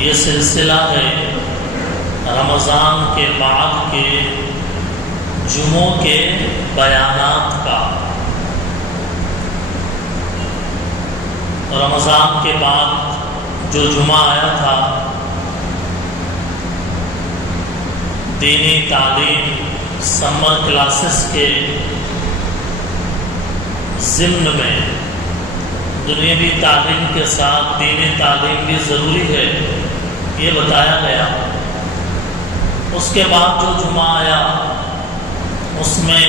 یہ سلسلہ ہے رمضان کے بعد کے جمعوں کے بیانات کا۔ رمضان کے بعد جو جمعہ آیا تھا، دینی تعلیم سمر کلاسز کے ضمن میں دنیاوی تعلیم کے ساتھ دینی تعلیم بھی ضروری ہے، یہ بتایا گیا۔ اس کے بعد جو جمعہ آیا اس میں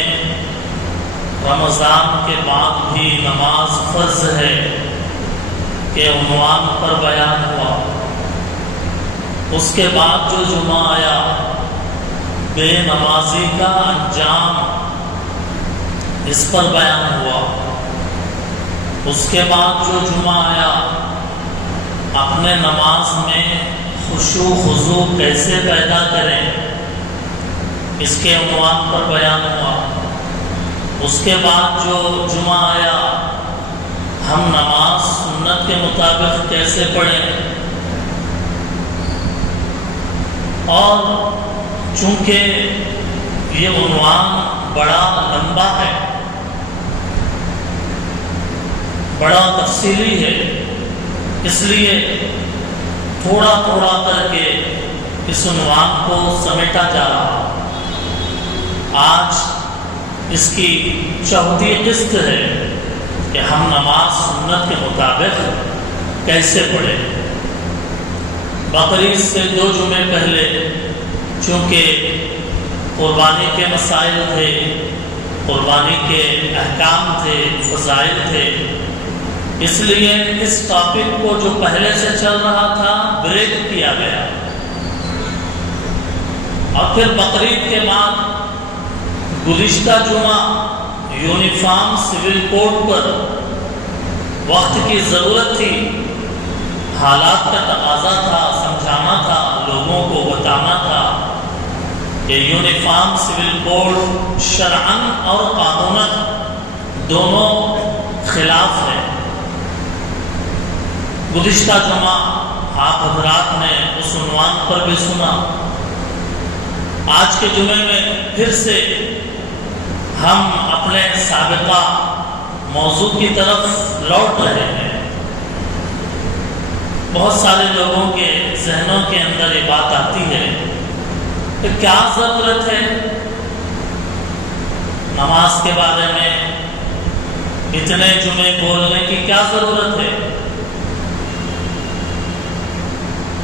رمضان کے بعد بھی نماز فرض ہے کے عنوان پر بیان ہوا۔ اس کے بعد جو جمعہ آیا بے نمازی کا انجام، اس پر بیان ہوا۔ اس کے بعد جو جمعہ آیا اپنے نماز میں خشوع خضوع کیسے پیدا کریں، اس کے عنوان پر بیان ہوا۔ اس کے بعد جو جمعہ آیا ہم نماز سنت کے مطابق کیسے پڑھیں، اور چونکہ یہ عنوان بڑا لمبا ہے، بڑا تفصیلی ہے، اس لیے تھوڑا تھوڑا کر کے اس عنوان کو سمیٹا جا رہا۔ آج اس کی چوتھی قسط ہے کہ ہم نماز سنت کے مطابق کیسے پڑھیں۔ بقرعید سے 2 جمعے پہلے چونکہ قربانی کے مسائل تھے، قربانی کے احکام تھے، فضائل تھے، اس لیے اس ٹاپک کو جو پہلے سے چل رہا تھا بریک کیا گیا، اور پھر بقرعید کے بعد گزشتہ جمعہ یونیفارم سول کوڈ پر وقت کی ضرورت تھی، حالات کا تقاضا تھا، سمجھانا تھا، لوگوں کو بتانا تھا کہ یونیفارم سول کوڈ شرعاً اور قانوناً دونوں خلاف ہے۔ گزشتہ جمعہ آپ حضرات نے اس عنوان پر بھی سنا۔ آج کے جمعے میں پھر سے ہم اپنے سابقہ موضوع کی طرف لوٹ رہے ہیں۔ بہت سارے لوگوں کے ذہنوں کے اندر یہ بات آتی ہے کہ کیا ضرورت ہے نماز کے بارے میں اتنے جمعے بولنے کی، کیا ضرورت ہے؟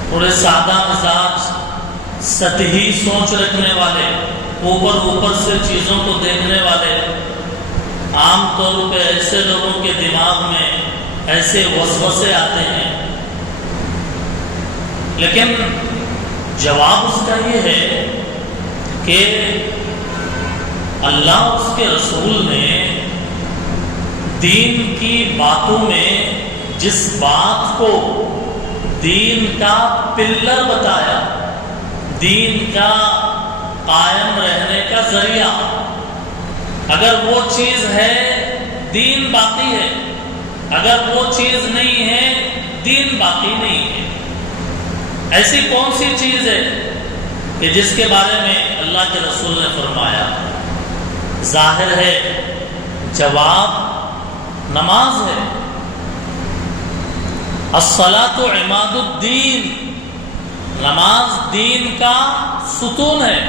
تھوڑے سادہ مزاج، سطحی سوچ رکھنے والے، اوپر سے چیزوں کو دیکھنے والے، عام طور پہ ایسے لوگوں کے دماغ میں ایسے وسوسے آتے ہیں، لیکن جواب اس کا یہ ہے کہ اللہ اور اس کے رسول نے دین کی باتوں میں جس بات کو دین کا پلر بتایا، دین کا قائم رہنے کا ذریعہ، اگر وہ چیز ہے دین باقی ہے، اگر وہ چیز نہیں ہے دین باقی نہیں ہے۔ ایسی کون سی چیز ہے کہ جس کے بارے میں اللہ کے رسول نے فرمایا؟ ظاہر ہے جواب نماز ہے۔ الصلاۃ عماد الدین، نماز دین کا ستون ہے،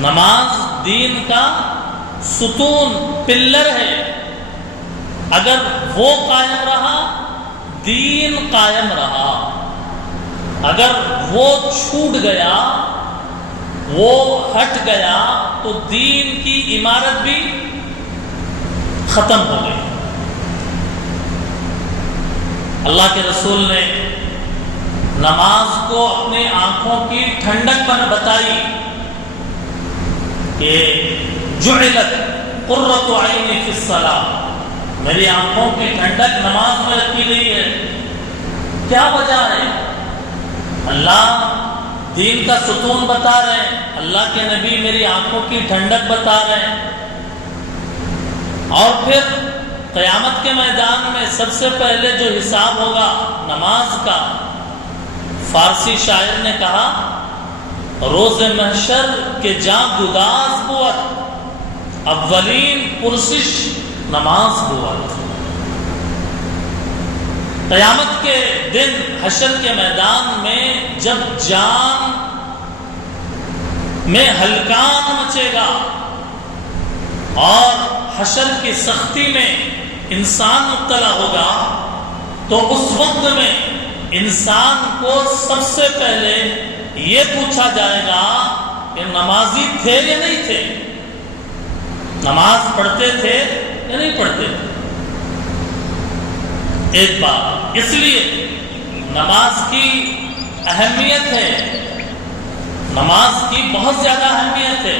نماز دین کا ستون، پلر ہے۔ اگر وہ قائم رہا دین قائم رہا، اگر وہ چھوٹ گیا، وہ ہٹ گیا تو دین کی عمارت بھی ختم ہو گئی۔ اللہ کے رسول نے نماز کو اپنی آنکھوں کی ٹھنڈک پر بتائی کہ جعلت قرۃ عینی فی الصلاۃ، میری آنکھوں کی ٹھنڈک نماز میں رکھی گئی ہے۔ کیا وجہ ہے؟ اللہ دین کا ستون بتا رہے ہیں، اللہ کے نبی میری آنکھوں کی ٹھنڈک بتا رہے ہیں، اور پھر قیامت کے میدان میں سب سے پہلے جو حساب ہوگا نماز کا، فارسی شاعر نے کہا روز محشر کے جاں گداز بود اولین پرسش نماز بود. قیامت کے دن حشر کے میدان میں جب جان میں ہلکان مچے گا اور حشر کی سختی میں انسان مبتلا ہوگا تو اس وقت میں انسان کو سب سے پہلے یہ پوچھا جائے گا کہ نمازی تھے یا نہیں تھے، نماز پڑھتے تھے یا نہیں پڑھتے تھے. ایک بات، اس لیے نماز کی اہمیت ہے، نماز کی بہت زیادہ اہمیت ہے.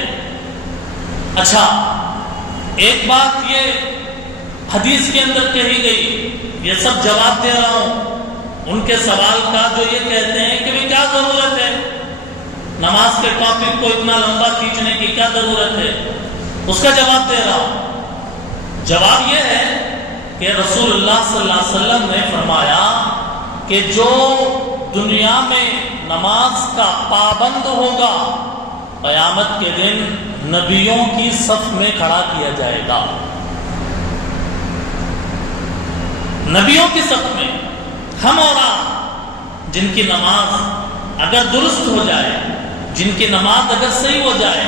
اچھا، ایک بات یہ حدیث کے اندر کہی گئی، یہ سب جواب دے رہا ہوں ان کے سوال کا جو یہ کہتے ہیں کہ بھی کیا ضرورت ہے نماز کے ٹاپک کو اتنا لمبا کھینچنے کی، کیا ضرورت ہے، اس کا جواب دے رہا ہوں. جواب یہ ہے کہ رسول اللہ صلی اللہ علیہ وسلم نے فرمایا کہ جو دنیا میں نماز کا پابند ہوگا قیامت کے دن نبیوں کی صف میں کھڑا کیا جائے گا. نبیوں کی صف میں ہم اور آپ، جن کی نماز اگر درست ہو جائے، جن کی نماز اگر صحیح ہو جائے،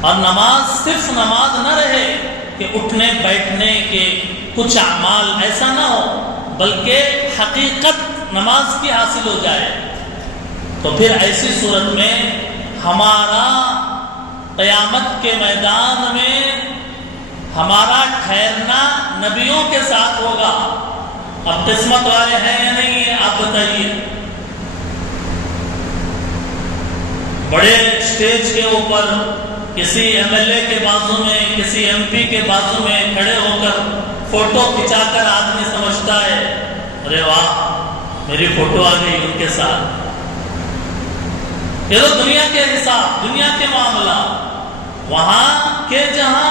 اور نماز صرف نماز نہ رہے کہ اٹھنے بیٹھنے کے کچھ اعمال، ایسا نہ ہو، بلکہ حقیقت نماز کی حاصل ہو جائے، تو پھر ایسی صورت میں ہمارا قیامت کے میدان میں ہمارا ٹھہرنا نبیوں کے ساتھ ہوگا. اب قسمت والے ہیں یا نہیں ہیں آپ بتائیے. بڑے اسٹیج کے اوپر کسی ایم ایل اے کے بازو میں، کسی ایم پی کے بازو میں کھڑے ہو کر فوٹو کھچا کر آدمی سمجھتا ہے ارے واہ میری فوٹو آ گئی ان کے ساتھ. یہ تو دنیا کے حساب، دنیا کے معاملہ، وہاں کے جہاں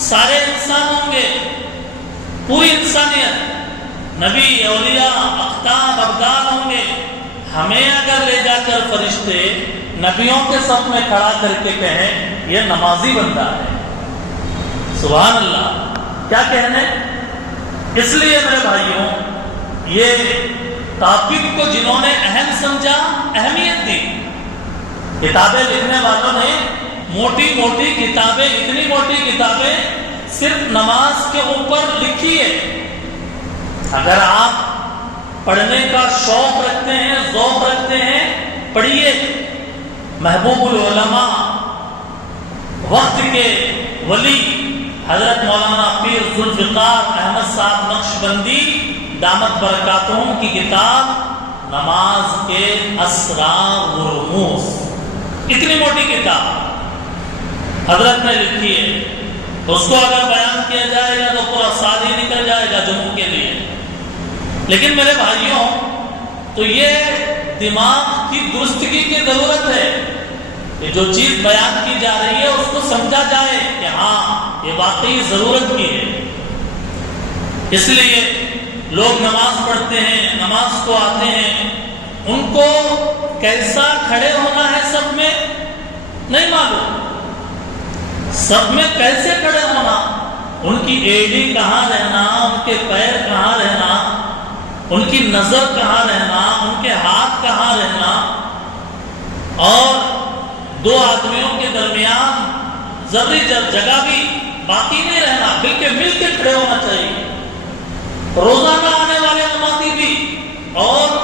سارے انسان ہوں گے، پوری انسانیت، نبی، اولیاء، اقطاب، ابدال ہوں گے. ہمیں اگر لے جا کر فرشتے نبیوں کے صف میں کھڑا کر کے کہیں یہ نمازی بندہ ہے، سبحان اللہ، کیا کہنے. اس لیے میرے بھائیوں، یہ ٹاپک کو جنہوں نے اہم سمجھا، اہمیت دی، کتابیں لکھنے والوں نے موٹی موٹی کتابیں، اتنی موٹی کتابیں صرف نماز کے اوپر لکھی ہے. اگر آپ پڑھنے کا شوق رکھتے ہیں، ذوق رکھتے ہیں، پڑھیے. محبوب العلماء، وقت کے ولی حضرت مولانا پیر ذوالفقار احمد صاحب نقشبندی دامت برکاتہم کی کتاب نماز کے اسرار و رموز، اتنی موٹی کتاب حضرت نے لکھی ہے. اس کو اگر بیان کیا جائے گا تو پورا سال ہی نکل جائے گا جمعوں کے لیے. لیکن میرے بھائیوں، تو یہ دماغ کی درستگی کی ضرورت ہے کہ جو چیز بیان کی جا رہی ہے اس کو سمجھا جائے کہ ہاں یہ واقعی ضرورت کی ہے. اس لیے لوگ نماز پڑھتے ہیں، نماز کو آتے ہیں، ان کو کیسا کھڑے ہونا ہے سب میں نہیں معلوم. سب میں کیسے کھڑے ہونا، ان کی ایڑی کہاں رہنا، ان کے پیر کہاں رہنا، ان کی نظر کہاں رہنا، ان کے ہاتھ کہاں رہنا، اور دو آدمیوں کے درمیان ذرے جگہ بھی باقی نہیں رہنا، بلکہ مل کے کھڑے ہونا چاہیے. روزانہ آنے والے نمازی بھی اور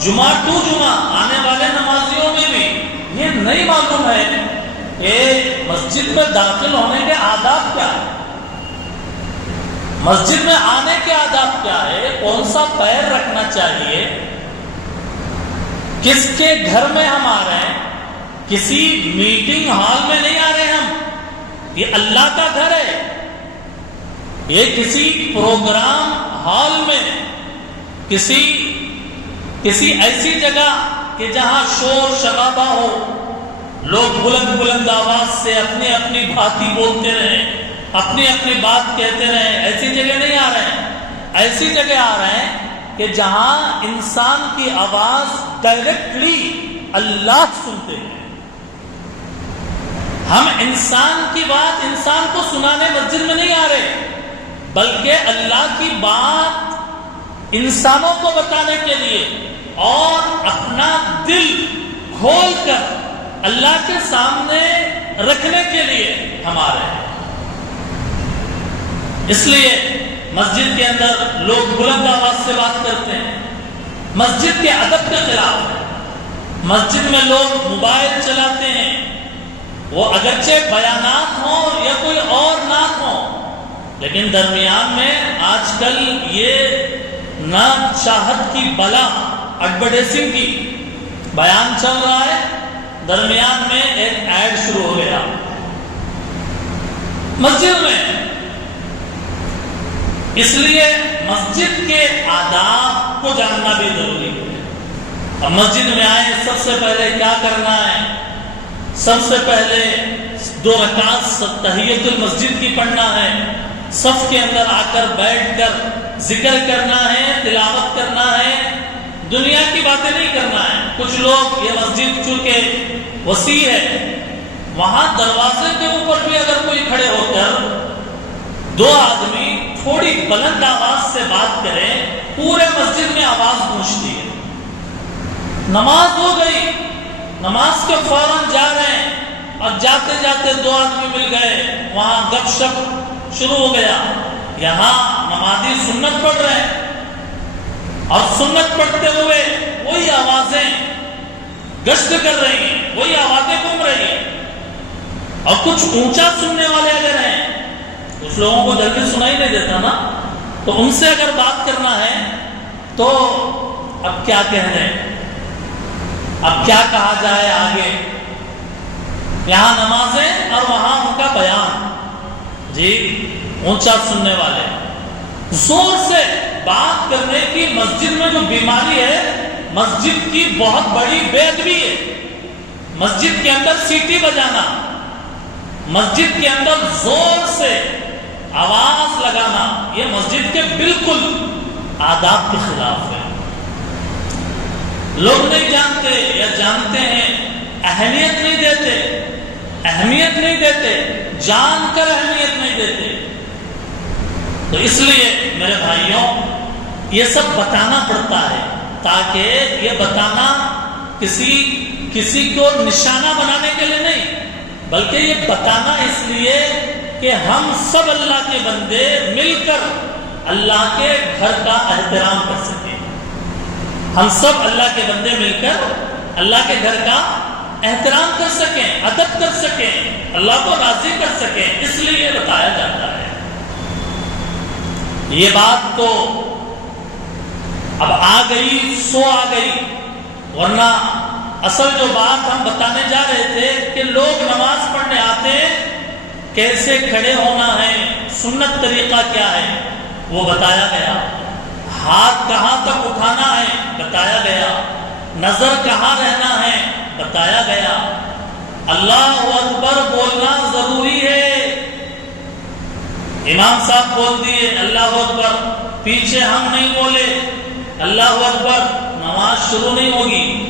جمعہ ٹو جمعہ آنے والے نمازیوں میں بھی یہ نہیں معلوم ہے کہ مسجد میں داخل ہونے کے آداب کیا ہے، مسجد میں آنے کے آداب کیا ہے، کون سا پیر رکھنا چاہیے، کس کے گھر میں ہم آ رہے ہیں. کسی میٹنگ ہال میں نہیں آ رہے ہم، یہ اللہ کا گھر ہے. یہ کسی پروگرام ہال میں، کسی ایسی جگہ کہ جہاں شور شرابہ ہو، لوگ بلند بلند آواز سے اپنی اپنی باتیں بولتے رہیں، اپنی اپنی بات کہتے رہیں، ایسی جگہ نہیں آ رہے ہیں. ایسی جگہ آ رہے ہیں کہ جہاں انسان کی آواز ڈائریکٹلی اللہ سنتے ہیں. ہم انسان کی بات انسان کو سنانے مسجد میں نہیں آ رہے، بلکہ اللہ کی بات انسانوں کو بتانے کے لیے اور اپنا دل کھول کر اللہ کے سامنے رکھنے کے لیے ہم آ رہے ہیں. اس لیے مسجد کے اندر لوگ بلند آواز سے بات کرتے ہیں، مسجد کے ادب کے خلاف ہے. مسجد میں لوگ موبائل چلاتے ہیں، وہ اگرچہ بیانات ہوں یا کوئی اور نعت ہوں، لیکن درمیان میں آج کل یہ نام چاہت کی بلا، ایڈورٹائزنگ کی بیان چل رہا ہے، درمیان میں ایک ایڈ شروع ہو گیا مسجد میں. اس لیے مسجد کے آداب کو جاننا بھی ضروری ہے. اب مسجد میں آئے سب سے پہلے کیا کرنا ہے؟ سب سے پہلے 2 رکعت تحیۃ المسجد کی پڑھنا ہے، صف کے اندر آ کر بیٹھ کر ذکر کرنا ہے، تلاوت کرنا ہے، دنیا کی باتیں نہیں کرنا ہے. کچھ لوگ، یہ مسجد چونکہ وسیع ہے، وہاں دروازے کے اوپر بھی اگر کوئی کھڑے ہو کر 2 آدمی تھوڑی بلند آواز سے بات کریں، پورے مسجد میں آواز گونجتی ہے. نماز ہو گئی، نماز کے فوراً جا رہے ہیں اور جاتے جاتے 2 آدمی مل گئے، وہاں گپ شپ شروع ہو گیا. یہاں نمازی سنت پڑھ رہے ہیں اور سنت پڑھتے ہوئے وہی آوازیں گشت کر رہی ہیں، وہی آوازیں گھوم رہی ہیں. اور کچھ اونچا سننے والے اگر ہیں، کچھ لوگوں کو جلدی سنائی نہیں دیتا نا، تو ان سے اگر بات کرنا ہے تو اب کیا کہہ رہے ہیں، اب کیا کہا جائے آگے. یہاں نمازیں اور وہاں ان کا بیان. جی اونچا سننے والے، زور سے بات کرنے کی مسجد میں جو بیماری ہے، مسجد کی بہت بڑی بے ادبی ہے. مسجد کے اندر سیٹی بجانا، مسجد کے اندر زور سے آواز لگانا، یہ مسجد کے بالکل آداب کے خلاف ہے. لوگ نہیں جانتے یا جانتے ہیں، اہمیت نہیں دیتے، اہمیت نہیں دیتے، جان کر اہمیت نہیں دیتے. تو اس لیے میرے بھائیوں یہ سب بتانا پڑتا ہے، تاکہ یہ بتانا کسی کو نشانہ بنانے کے لیے نہیں، بلکہ یہ بتانا اس لیے کہ ہم سب اللہ کے بندے مل کر اللہ کے گھر کا احترام کر سکیں. ہم سب اللہ کے بندے مل کر اللہ کے گھر کا احترام کر سکیں، ادب کر سکیں، اللہ کو راضی کر سکیں. اس لیے یہ بتایا جاتا ہے. یہ بات تو اب آ گئی سو آ گئی، ورنہ اصل جو بات ہم بتانے جا رہے تھے کہ لوگ نماز پڑھنے آتے کیسے کھڑے ہونا ہے، سنت طریقہ کیا ہے، وہ بتایا گیا. ہاتھ کہاں تک اٹھانا ہے بتایا گیا، نظر کہاں رہنا ہے بتایا گیا. اللہ اکبر بولنا ضروری ہے. امام صاحب بول دیے اللہ اکبر، پیچھے ہم نہیں بولے اللہ اکبر، نماز شروع نہیں ہوگی،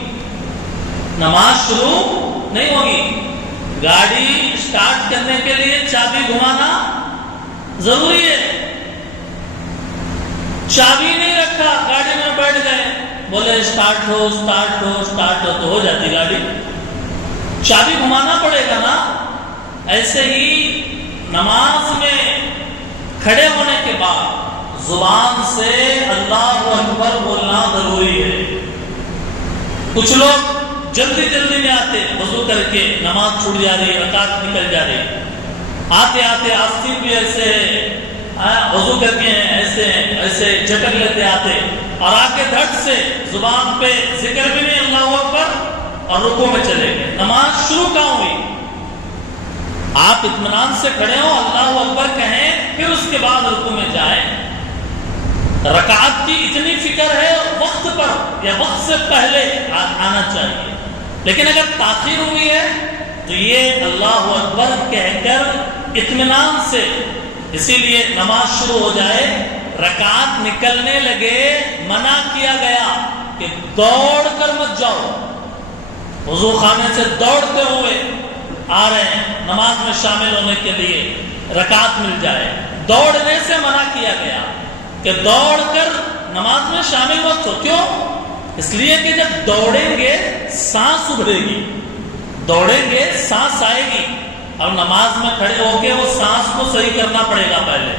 نماز شروع نہیں ہوگی. گاڑی سٹارٹ کرنے کے لیے چابی گھمانا ضروری ہے. چابی نہیں رکھا، گاڑی میں بیٹھ گئے، بولے سٹارٹ ہو سٹارٹ ہو سٹارٹ ہو، تو ہو جاتی گاڑی. چابی گھمانا پڑے گا نا. ایسے ہی نماز میں کھڑے ہونے کے بعد زبان سے اللہ اکبر بولنا ضروری ہے. کچھ لوگ جلدی جلدی میں آتے، وضو کر کے نماز چھوٹ جا رہی، رکعت نکل جا رہی، آتے آتے آستین بھی ایسے وضو کر کے ایسے ایسے جھٹک لیتے آتے، اور آگے دھڑ سے زبان پہ ذکر بھی نہیں اللہ اکبر، اور رکوع میں چلے گئے. نماز شروع کہاں ہوئی؟ آپ اطمینان سے کھڑے ہو، اللہ اکبر کہیں، پھر اس کے بعد رکوع میں جائیں. رکعت کی اتنی فکر ہے وقت پر یا وقت سے پہلے آنا چاہیے، لیکن اگر تاخیر ہوئی ہے تو یہ اللہ اکبر کہہ کر اطمینان سے، اسی لیے نماز شروع ہو جائے، رکعت نکلنے لگے منع کیا گیا کہ دوڑ کر مت جاؤ، وضو خانے سے دوڑتے ہوئے آ رہے ہیں نماز میں شامل ہونے کے لیے، رکعت مل جائے، دوڑنے سے منع کیا گیا کہ دوڑ کر نماز میں شامل مت ہو۔ کیوں؟ اس لیے کہ جب دوڑیں گے سانس ابھرے گی، دوڑیں گے سانس آئے گی، اور نماز میں کھڑے ہو کے وہ سانس کو صحیح کرنا پڑے گا پہلے۔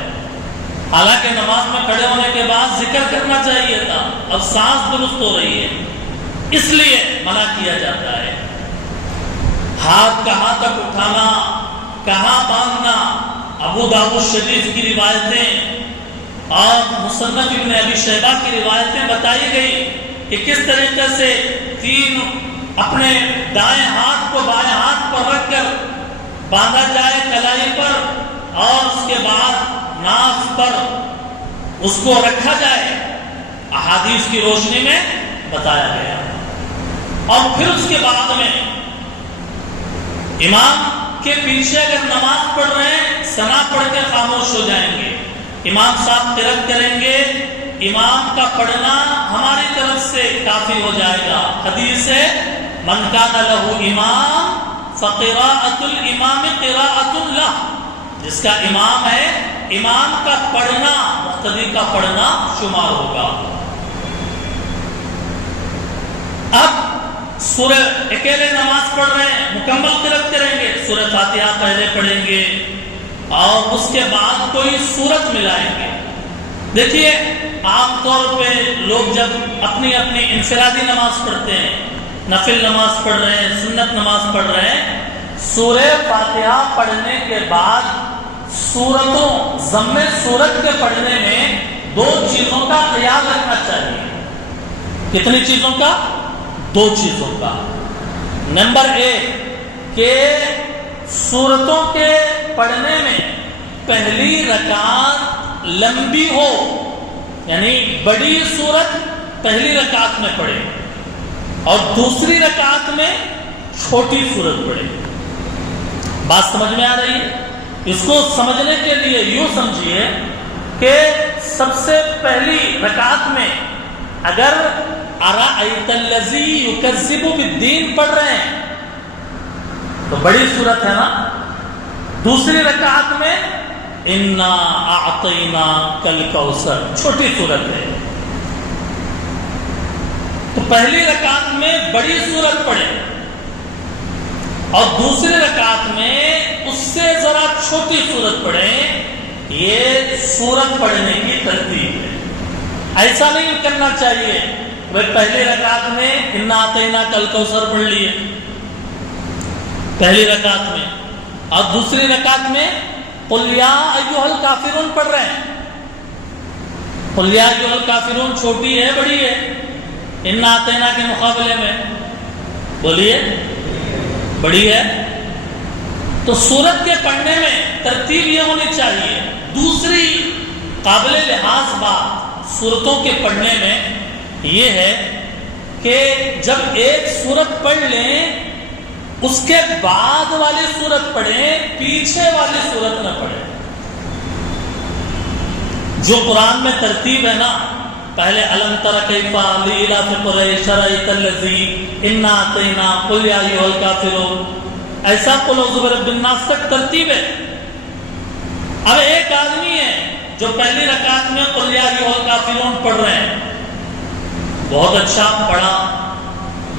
حالانکہ نماز میں کھڑے ہونے کے بعد ذکر کرنا چاہیے تھا، اب سانس درست ہو رہی ہے، اس لیے منع کیا جاتا ہے۔ ہاتھ کہاں تک اٹھانا، کہاں باندھنا، ابو داؤد شریف کی روایتیں اور مصنف ابن ابی شیبہ کی روایتیں بتائی گئی کہ کس طریقے سے تین اپنے دائیں ہاتھ کو بائیں ہاتھ پر رکھ کر باندھا جائے کلائی پر، اور اس کے بعد ناف پر اس کو رکھا جائے، احادیث کی روشنی میں بتایا گیا۔ اور پھر اس کے بعد میں امام کے پیچھے اگر نماز پڑھ رہے ہیں، ثنا پڑھ کے خاموش ہو جائیں گے، امام صاحب قرأت کریں گے، امام کا پڑھنا ہماری طرف سے کافی ہو جائے گا۔ حدیث ہے من کان لہ امام فقراءۃ الامام قراءۃ لہ، جس کا امام ہے امام کا پڑھنا مقتدی کا پڑھنا شمار ہوگا۔ اب سورہ اکیلے نماز پڑھ رہے ہیں، مکمل قرأت کریں گے، سورہ فاتحہ پہلے پڑھیں گے اور اس کے بعد کوئی سورت ملائیں گے۔ دیکھیے عام طور پہ لوگ جب اپنی اپنی انفرادی نماز پڑھتے ہیں، نفل نماز پڑھ رہے ہیں، سنت نماز پڑھ رہے ہیں، سورہ فاتحہ پڑھنے کے بعد سورتوں ضم سورت کے پڑھنے میں دو چیزوں کا خیال رکھنا چاہیے۔ کتنی چیزوں کا؟ دو چیزوں کا۔ نمبر ایک کہ سورتوں کے پڑھنے میں پہلی رکعت لمبی ہو، یعنی بڑی سورت پہلی رکعت میں پڑھے اور دوسری رکعت میں چھوٹی سورت پڑھے۔ بات سمجھ میں آ رہی ہے؟ اس کو سمجھنے کے لیے یوں سمجھیے کہ سب سے پہلی رکعت میں اگر ارأیت الذی یکذب بالدین پڑھ رہے ہیں تو بڑی سورت ہے نا۔ دوسری رکعت میں انا اعطیناک الکوثر چھوٹی سورت ہے۔ تو پہلی رکعت میں بڑی سورت پڑھے اور دوسری رکعت میں اس سے ذرا چھوٹی سورت پڑھیں، یہ سورت پڑھنے کی ترتیب ہے۔ ایسا نہیں کرنا چاہیے وہ پہلی رکعت میں انا اعطیناک الکوثر پڑھ لیے پہلی رکعت میں، اور دوسری رکعت میں قل یا ایھا الکافرون پڑھ رہے ہیں۔ قل یا ایھا الکافرون چھوٹی ہے بڑی ہے انا اعطیناک کے مقابلے میں؟ بولیے بڑی ہے۔ تو سورت کے پڑھنے میں ترتیب یہ ہونی چاہیے۔ دوسری قابل لحاظ بات سورتوں کے پڑھنے میں یہ ہے کہ جب ایک سورت پڑھ لیں اس کے بعد والی سورت پڑھیں، پیچھے والی سورت نہ پڑھیں۔ جو قرآن میں ترتیب ہے نا، پہلے الم تر کیف لإلاف قریش أرأیت الذی انا اعطیناک قل یا ایھا الکافرون، ایسا قل اعوذ برب الناس تک ترتیب ہے۔ اب ایک آدمی ہے جو پہلی رکعت میں قل یا ایھا الکافرون پڑھ رہے ہیں، بہت اچھا پڑھا،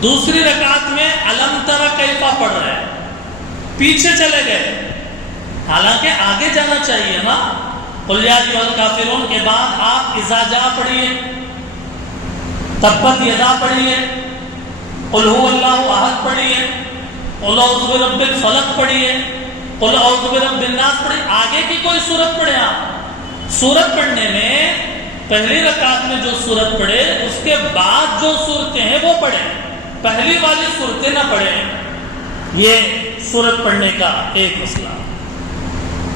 دوسری رکعت میں الم تر کیف پڑھ رہے ہیں، پیچھے چلے گئے، حالانکہ آگے جانا چاہیے نا۔ قل یا ایھا الکافرون کے بعد آپ اذا جاء پڑھیے، تبت یدا پڑھیے، قل هو اللہ احد پڑھیے، قل اعوذ برب الفلق پڑھیے، قل اعوذ برب الناس پڑھیے، آگے کی کوئی سورت پڑھیں آپ۔ سورت پڑھنے میں پہلی رکعت میں جو سورت پڑھے اس کے بعد جو سورتیں ہیں وہ پڑھیں، پہلی والی سورتیں نہ پڑھیں۔ یہ سورت پڑھنے کا ایک مسئلہ۔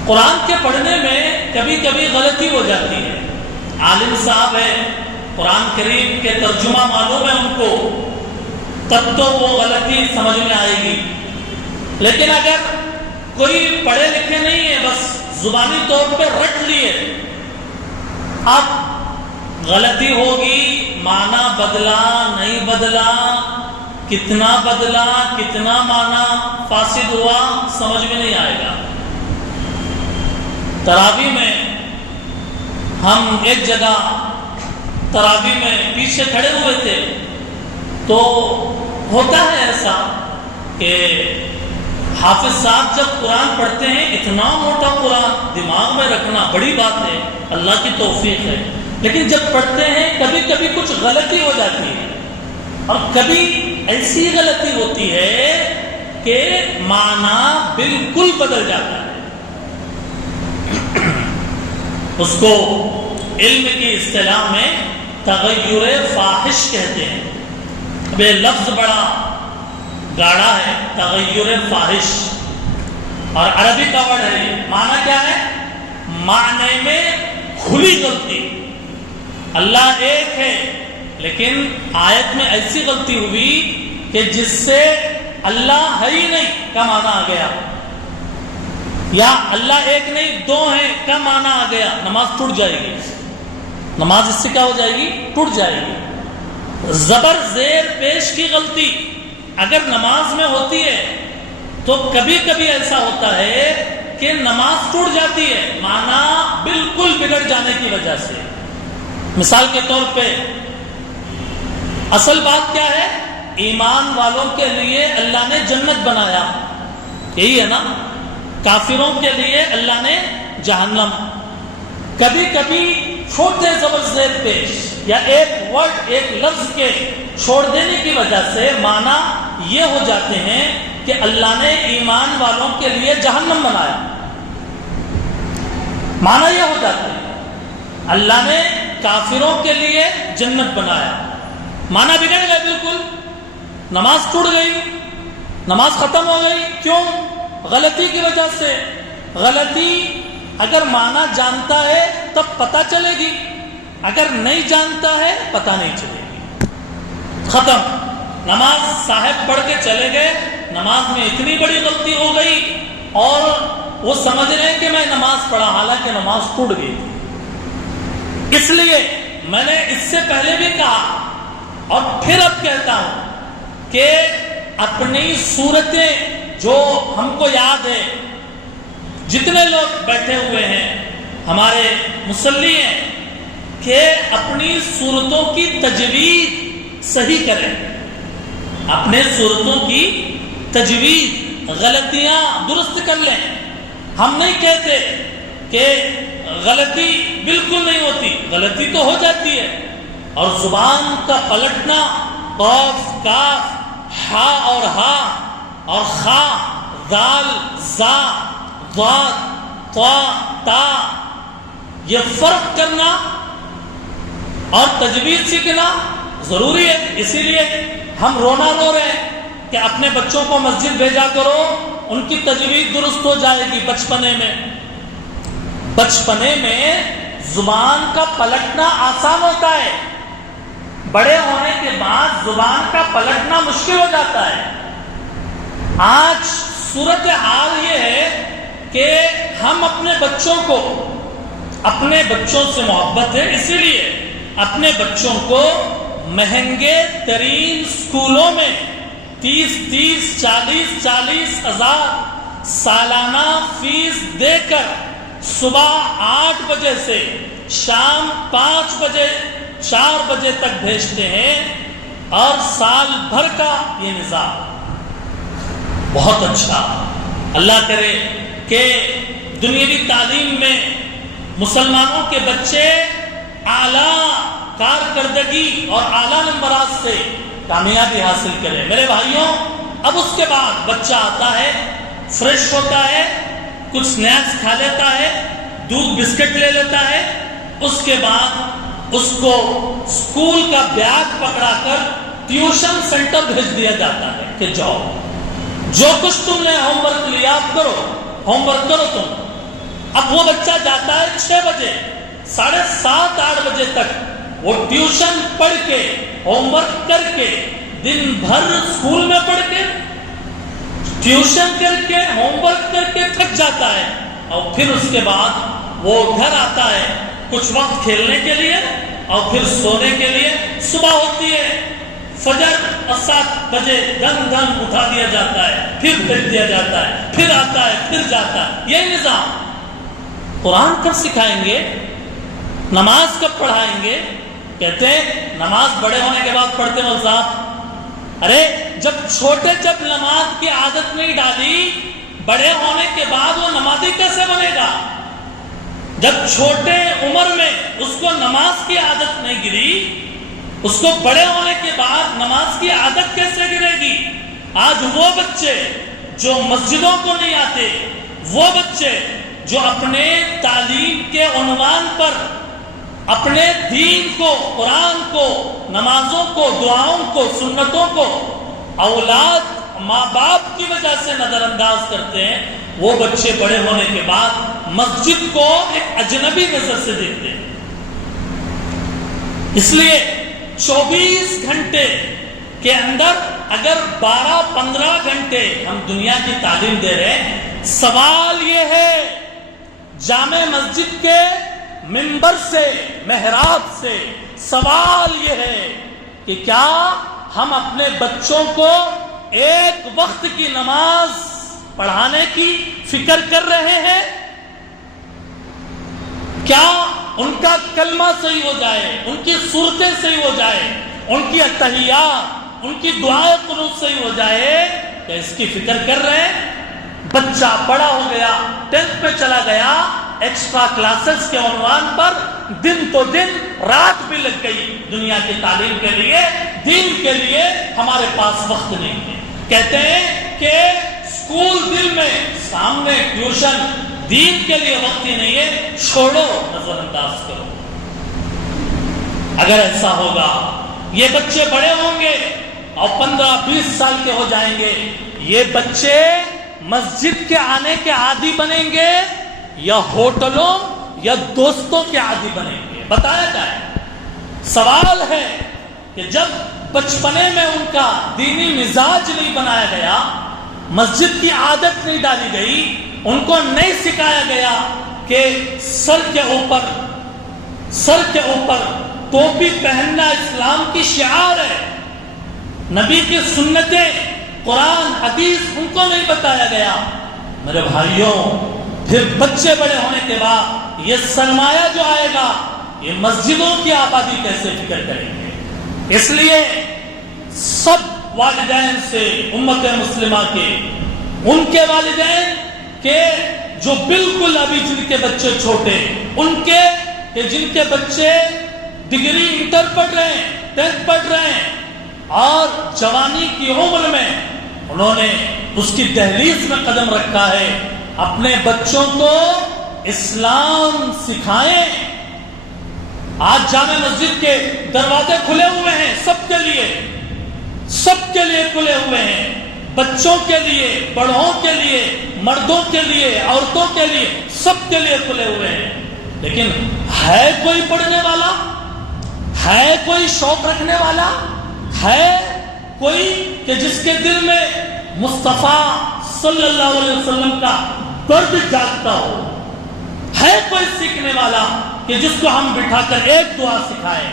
قرآن کے پڑھنے میں کبھی کبھی غلطی ہو جاتی ہے۔ عالم صاحب ہے، قرآن کریم کے ترجمہ معلوم ہے ان کو، تب تو وہ غلطی سمجھ میں آئے گی، لیکن اگر کوئی پڑھے لکھے نہیں ہے، بس زبانی طور پہ رٹ لیے، اب غلطی ہوگی، معنی بدلا نہیں بدلا، کتنا بدلا، کتنا معنی فاسد ہوا، سمجھ میں نہیں آئے گا۔ تراویح میں ہم ایک جگہ تراویح میں پیچھے کھڑے ہوئے تھے، تو ہوتا ہے ایسا کہ حافظ صاحب جب قرآن پڑھتے ہیں، اتنا موٹا قرآن دماغ میں رکھنا بڑی بات ہے، اللہ کی توفیق ہے، لیکن جب پڑھتے ہیں کبھی کبھی کچھ غلطی ہو جاتی ہے، اور کبھی ایسی غلطی ہوتی ہے کہ معنی بالکل بدل جاتا ہے۔ اس کو علم کی اصطلاح میں تغیر فاحش کہتے ہیں۔ اب یہ لفظ بڑا گاڑا ہے، تغیر فاحش، اور عربی کا ورڈ ہے۔ معنی کیا ہے؟ معنی میں کھلی غلطی۔ اللہ ایک ہے، لیکن آیت میں ایسی غلطی ہوئی کہ جس سے اللہ ہے ہی نہیں کا معنی آ گیا، یا اللہ ایک نہیں دو ہیں کا معنی آ گیا، نماز ٹوٹ جائے گی۔ نماز اس سے کیا ہو جائے گی؟ ٹوٹ جائے گی۔ زبر زیر پیش کی غلطی اگر نماز میں ہوتی ہے تو کبھی کبھی ایسا ہوتا ہے کہ نماز ٹوٹ جاتی ہے، معنی بالکل بگڑ جانے کی وجہ سے۔ مثال کے طور پہ اصل بات کیا ہے؟ ایمان والوں کے لیے اللہ نے جنت بنایا، یہی ہے نا؟ کافروں کے لیے اللہ نے جہنم۔ کبھی کبھی چھوٹے زبر زیر پیش یا ایک ورڈ، ایک لفظ کے چھوڑ دینے کی وجہ سے معنی یہ ہو جاتے ہیں کہ اللہ نے ایمان والوں کے لیے جہنم بنایا، معنی یہ ہو جاتے ہیں اللہ نے کافروں کے لیے جنت بنایا، معنی بگڑ گئے بالکل، نماز ٹوٹ گئی، نماز ختم ہو گئی۔ کیوں؟ غلطی کی وجہ سے۔ غلطی اگر معنی جانتا ہے تب پتہ چلے گی، اگر نہیں جانتا ہے پتہ نہیں چلے گی، ختم۔ نماز صاحب پڑھ کے چلے گئے، نماز میں اتنی بڑی غلطی ہو گئی اور وہ سمجھ رہے ہیں کہ میں نماز پڑھا، حالانکہ نماز ٹوٹ گئی تھی۔ اس لیے میں نے اس سے پہلے بھی کہا اور پھر اب کہتا ہوں کہ اپنی صورتیں جو ہم کو یاد ہے، جتنے لوگ بیٹھے ہوئے ہیں ہمارے مصلی ہیں، کہ اپنی صورتوں کی تجوید صحیح کریں، اپنے صورتوں کی تجوید غلطیاں درست کر لیں۔ ہم نہیں کہتے کہ غلطی بالکل نہیں ہوتی، غلطی تو ہو جاتی ہے، اور زبان کا پلٹنا، قاف کاف، ہا اور ہا اور خا، ذال زا، ضاد طا تا، یہ فرق کرنا اور تجوید سیکھنا ضروری ہے۔ اسی لیے ہم رونا رو رہے ہیں کہ اپنے بچوں کو مسجد بھیجا کرو، ان کی تجوید درست ہو جائے گی۔ بچپنے میں زبان کا پلٹنا آسان ہوتا ہے، بڑے ہونے کے بعد زبان کا پلٹنا مشکل ہو جاتا ہے۔ آج صورت حال یہ ہے کہ ہم اپنے بچوں سے محبت ہے، اسی لیے اپنے بچوں کو مہنگے ترین اسکولوں میں 30-40 ہزار سالانہ فیس دے کر صبح 8 بجے سے شام 4 بجے تک بھیجتے ہیں، اور سال بھر کا یہ نظام بہت اچھا۔ اللہ کرے کہ دنیاوی تعلیم میں مسلمانوں کے بچے اعلیٰ کارکردگی اور اعلیٰ نمبرات سے کامیابی حاصل کریں۔ میرے بھائیوں، اب اس کے بعد بچہ آتا ہے، فریش ہوتا ہے، کچھ سنیکس کھا لیتا ہے، دودھ بسکٹ لے لیتا ہے، اس کے بعد اس کو اسکول کا بیگ پکڑا کر ٹیوشن سینٹر بھیج دیا جاتا ہے کہ جاؤ، جو کچھ تم نے ہوم ورک لیا ہوم ورک کرو تم۔ اب وہ بچہ جاتا ہے 6 بجے، 7:30-8 بجے تک وہ ٹیوشن پڑھ کے، ہوم ورک کر کے، دن بھر اسکول میں پڑھ کے، ٹیوشن کر کے، ہوم ورک کر کے تھک جاتا ہے، اور پھر اس کے بعد وہ گھر آتا ہے کچھ وقت کھیلنے کے لیے، اور پھر سونے کے لیے صبح ہوتی ہے، فجر اور 7 بجے دن دن اٹھا دیا جاتا ہے، پھر بھیج دیا جاتا ہے، پھر آتا ہے، پھر جاتا ہے. یہی نظام. قرآن کب سکھائیں گے؟ نماز کب پڑھائیں گے؟ کہتے ہیں نماز بڑے ہونے کے بعد پڑھتے ہیں صاحب. ارے جب چھوٹے جب نماز کی عادت نہیں ڈالی، بڑے ہونے کے بعد وہ نمازی کیسے بنے گا؟ جب چھوٹے عمر میں اس کو نماز کی عادت نہیں گری، اس کو بڑے ہونے کے بعد نماز کی عادت کیسے گرے گی؟ آج وہ بچے جو مسجدوں کو نہیں آتے، وہ بچے جو اپنے تعلیم کے عنوان پر اپنے دین کو، قرآن کو، نمازوں کو، دعاؤں کو، سنتوں کو اولاد ماں باپ کی وجہ سے نظر انداز کرتے ہیں، وہ بچے بڑے ہونے کے بعد مسجد کو ایک اجنبی نظر سے دیکھتے ہیں. اس لیے 24 گھنٹے کے اندر اگر 12-15 گھنٹے ہم دنیا کی تعلیم دے رہے ہیں، سوال یہ ہے جامع مسجد کے منبر سے، محراب سے سوال یہ ہے کہ کیا ہم اپنے بچوں کو ایک وقت کی نماز پڑھانے کی فکر کر رہے ہیں؟ کیا ان کا کلمہ صحیح ہو جائے، ان کی صورتیں صحیح ہو جائے، ان کی اتحیات، ان کی دعائیں قنوت صحیح ہو جائے؟ کیا اس کی فکر کر رہے ہیں؟ بچہ بڑا ہو گیا، 10th پہ چلا گیا، ایکسٹرا کلاسز کے عنوان پر دن تو دن رات بھی لگ گئی دنیا کی تعلیم کے لیے، دین کے لیے ہمارے پاس وقت نہیں ہے. کہتے ہیں کہ اسکول دن میں، سامنے ٹیوشن، دین کے لیے وقت ہی نہیں ہے، چھوڑو، نظر انداز کرو. اگر ایسا ہوگا، یہ بچے بڑے ہوں گے اور 15-20 سال کے ہو جائیں گے، یہ بچے مسجد کے آنے کے عادی بنیں گے یا ہوٹلوں یا دوستوں کے عادی بنیں گے؟ بتایا جائے. سوال ہے کہ جب بچپنے میں ان کا دینی مزاج نہیں بنایا گیا، مسجد کی عادت نہیں ڈالی گئی، ان کو نہیں سکھایا گیا کہ سر کے اوپر ٹوپی پہننا اسلام کی شعار ہے، نبی کی سنتیں، قرآن، حدیث ان کو نہیں بتایا گیا. میرے بھائیوں، پھر بچے بڑے ہونے کے بعد یہ سرمایہ جو آئے گا، یہ مسجدوں کی آبادی کیسے فکر کریں گے؟ اس لیے سب والدین سے، امت مسلمہ کے، ان کے والدین کے جو بالکل ابھی جن کے بچے چھوٹے، ان کے کہ جن کے بچے ڈگری انٹر پڑھ رہے ہیں، 10th پڑھ رہے ہیں، اور جوانی کی عمر میں انہوں نے اس کی دہلیز میں قدم رکھا ہے، اپنے بچوں کو اسلام سکھائیں. آج جامع مسجد کے دروازے کھلے ہوئے ہیں سب کے لیے کھلے ہوئے ہیں، بچوں کے لیے، بڑوں کے لیے، مردوں کے لیے، عورتوں کے لیے، سب کے لیے کھلے ہوئے ہیں. لیکن ہے کوئی پڑھنے والا؟ ہے کوئی شوق رکھنے والا؟ ہے کوئی کہ جس کے دل میں مصطفیٰ صلی اللہ علیہ وسلم کا درد جاگتا ہو؟ ہے کوئی سیکھنے والا کہ جس کو ہم بٹھا کر ایک دعا سکھائیں؟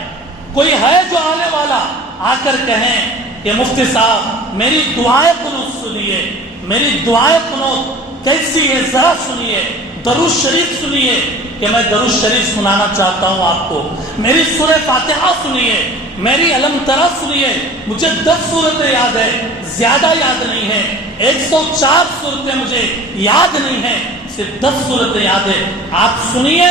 کوئی ہے جو آنے والا آ کر کہیں کہ مفتی صاحب میری دعائیں قنوت سنیے، میری دعائیں قنوت کیسی ہے ذرا سنیے، درود شریف سنیے، کہ میں درود شریف سنانا چاہتا ہوں آپ کو، میری سورہ فاتحہ سنیے، میری علم ترا سنیے، مجھے 10 سورتیں یاد ہے، زیادہ یاد نہیں ہے، 104 سورتیں مجھے یاد نہیں ہیں، صرف 10 سورتیں یاد ہے، آپ سنیے،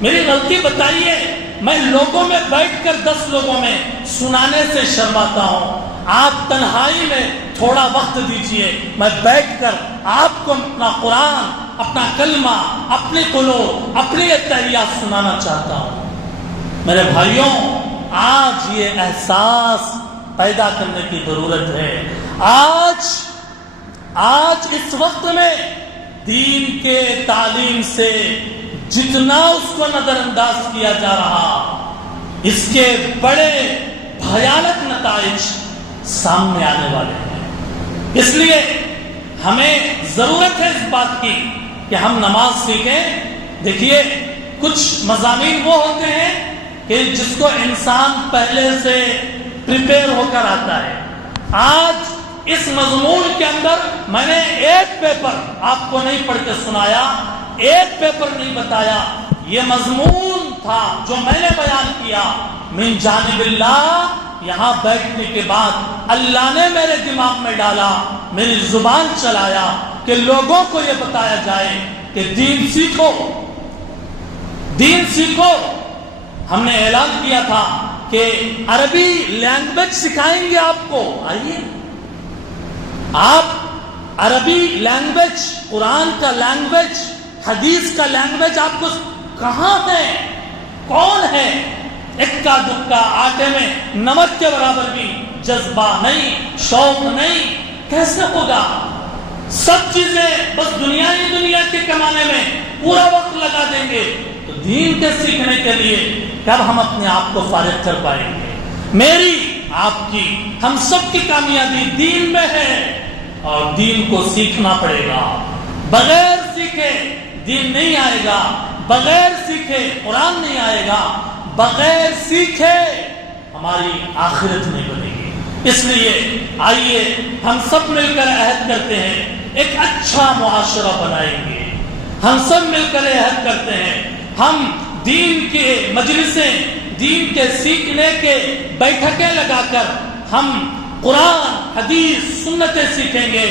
میری غلطی بتائیے. میں لوگوں میں بیٹھ کر 10 لوگوں میں سنانے سے شرماتا ہوں. آپ تنہائی میں تھوڑا وقت دیجئے، میں بیٹھ کر آپ کو اپنا قرآن، اپنا کلمہ، اپنی قلوب، اپنی اتحیات سنانا چاہتا ہوں. میرے بھائیوں، آج یہ احساس پیدا کرنے کی ضرورت ہے. آج اس وقت میں دین کے تعلیم سے جتنا اس کو نظر انداز کیا جا رہا، اس کے بڑے بھیانک نتائج سامنے آنے والے ہیں. اس لیے ہمیں ضرورت ہے اس بات کی کہ ہم نماز سیکھیں. دیکھیے، کچھ مضامین وہ ہوتے ہیں کہ جس کو انسان پہلے سے پریپیئر ہو کر آتا ہے. آج اس مضمون کے اندر میں نے ایک پیپر آپ کو نہیں پڑھ کے سنایا، ایک پیپر نہیں بتایا. یہ مضمون تھا جو میں نے بیان کیا من جانب اللہ. یہاں بیٹھنے کے بعد اللہ نے میرے دماغ میں ڈالا، میری زبان چلایا کہ لوگوں کو یہ بتایا جائے کہ دین سیکھو، دین سیکھو. ہم نے اعلان کیا تھا کہ عربی لینگویج سکھائیں گے آپ کو. آئیے آپ عربی لینگویج، قرآن کا لینگویج، حدیث کا لینگویج آپ کو کہاں ہے؟ کون ہے؟ اکا دکا آٹے میں نمک کے برابر بھی جذبہ نہیں، شوق نہیں، کیسے ہوگا؟ سب چیزیں بس دنیا کے کمانے میں پورا وقت لگا دیں گے تو دین کے سیکھنے کے لیے کب ہم اپنے آپ کو فارغ کر پائیں گے؟ میری، آپ کی، ہم سب کی کامیابی دین میں ہے اور دین کو سیکھنا پڑے گا. بغیر سیکھے دین نہیں آئے گا، بغیر سیکھے قرآن نہیں آئے گا، بغیر سیکھے ہماری آخرت نہیں بنے گی. اس لیے آئیے ہم سب مل کر عہد کرتے ہیں، ایک اچھا معاشرہ بنائیں گے. ہم سب مل کر عہد کرتے ہیں، ہم دین کے مجلسیں، دین کے سیکھنے کے بیٹھکیں لگا کر ہم قرآن، حدیث، سنتیں سیکھیں گے.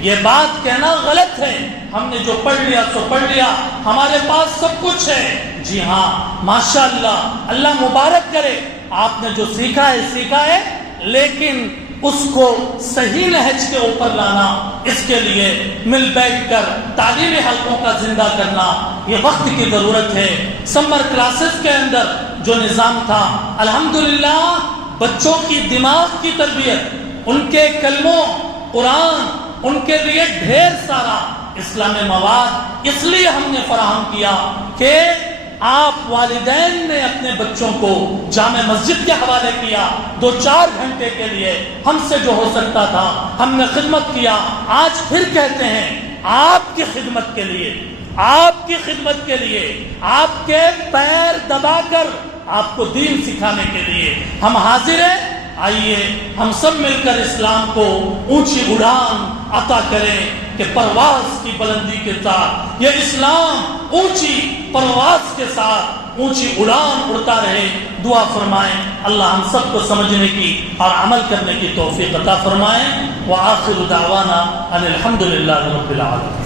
یہ بات کہنا غلط ہے، ہم نے جو پڑھ لیا سو پڑھ لیا، ہمارے پاس سب کچھ ہے. جی ہاں، ماشاءاللہ، اللہ مبارک کرے، آپ نے جو سیکھا ہے، لیکن اس کو صحیح نہج کے اوپر لانا، اس کے لیے مل بیٹھ کر تعلیمی حلقوں کا زندہ کرنا یہ وقت کی ضرورت ہے. سمر کلاسز کے اندر جو نظام تھا، الحمدللہ بچوں کی دماغ کی تربیت، ان کے کلموں، قرآن، ان کے لیے ڈھیر سارا اسلامی مواد اس لیے ہم نے فراہم کیا کہ آپ والدین نے اپنے بچوں کو جامع مسجد کے حوالے کیا. 2-4 گھنٹے کے لیے ہم سے جو ہو سکتا تھا ہم نے خدمت کیا. آج پھر کہتے ہیں آپ کی خدمت کے لیے، آپ کی خدمت کے لیے، آپ کے پیر دبا کر آپ کو دین سکھانے کے لیے ہم حاضر ہیں. آئیے ہم سب مل کر اسلام کو اونچی اڑان عطا کریں کہ پرواز کی بلندی کے ساتھ یہ اسلام اونچی پرواز کے ساتھ اونچی اڑان اڑتا رہے. دعا فرمائیں اللہ ہم سب کو سمجھنے کی اور عمل کرنے کی توفیق عطا فرمائیں. وآخر دعوانا ان الحمدللہ رب العالمین.